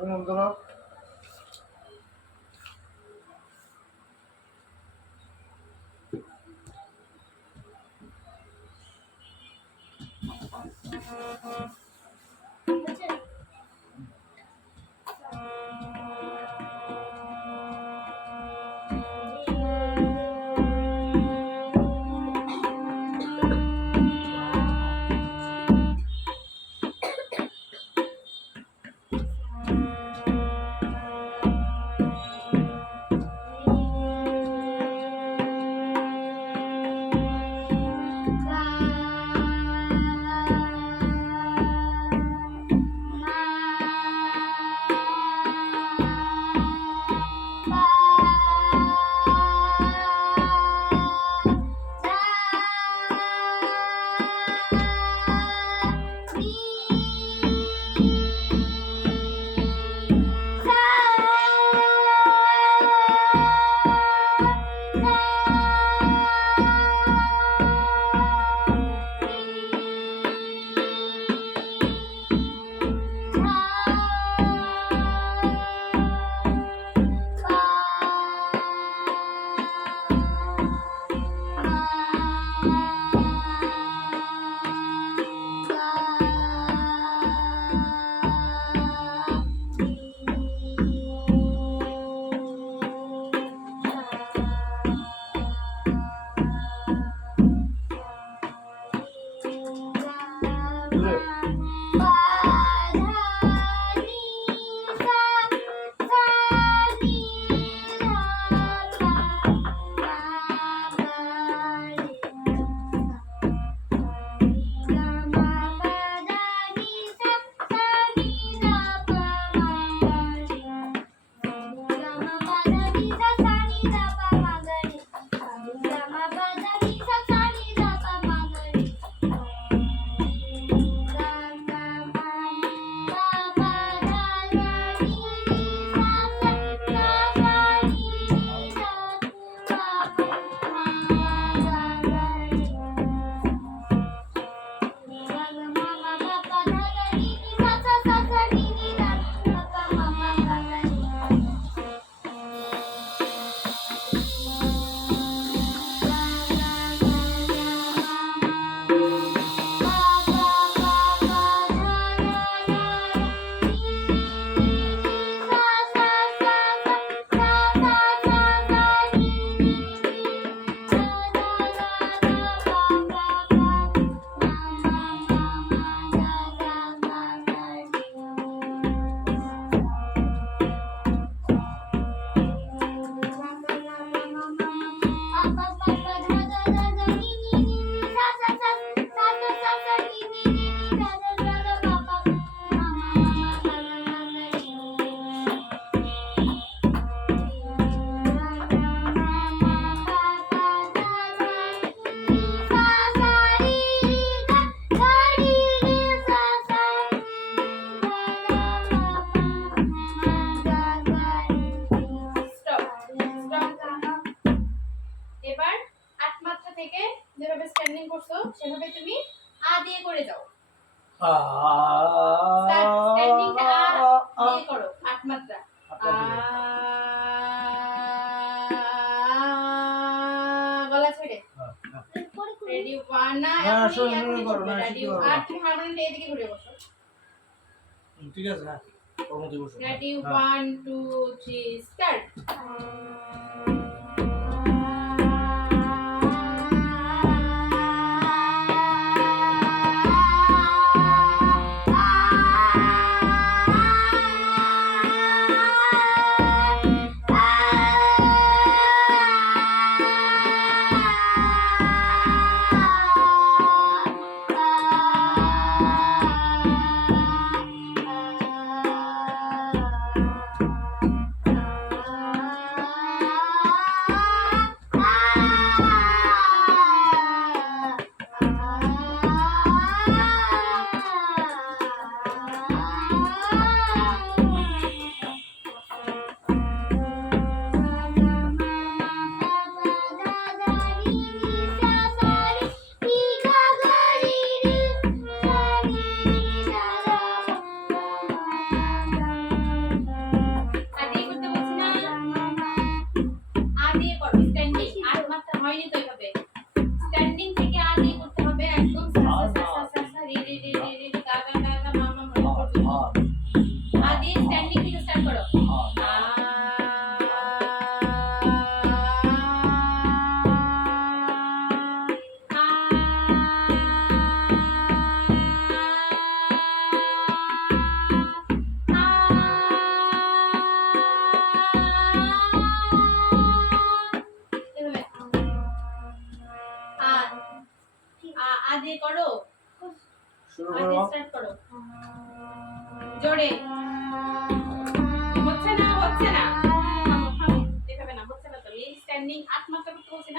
ধরো যেভাবে স্ট্যান্ডিং করছো সেভাবে তুমি আ দিয়ে করে যাও। স্ট্যান্ডিংটা আ দিয়ে করো 8 মাত্রা। গলা ছেড়ে রেডি 1 না এখন করো না রেডি আর তুমি হারমোনিয়ামটা এদিকে ঘুরে বসো। ঠিক আছে না ওর মধ্যে বসো। রেডি 1 2 3 স্টার্ট। দিয়ে করো, শুরু আ করো। দিয়ে স্টার্ট করো। জোরে। হচ্ছে না, হচ্ছে না। থামো, থামো। এভাবে না, হচ্ছে না তো। লিড স্ট্যান্ডিং 8 মাত্রা করতে বলছি না?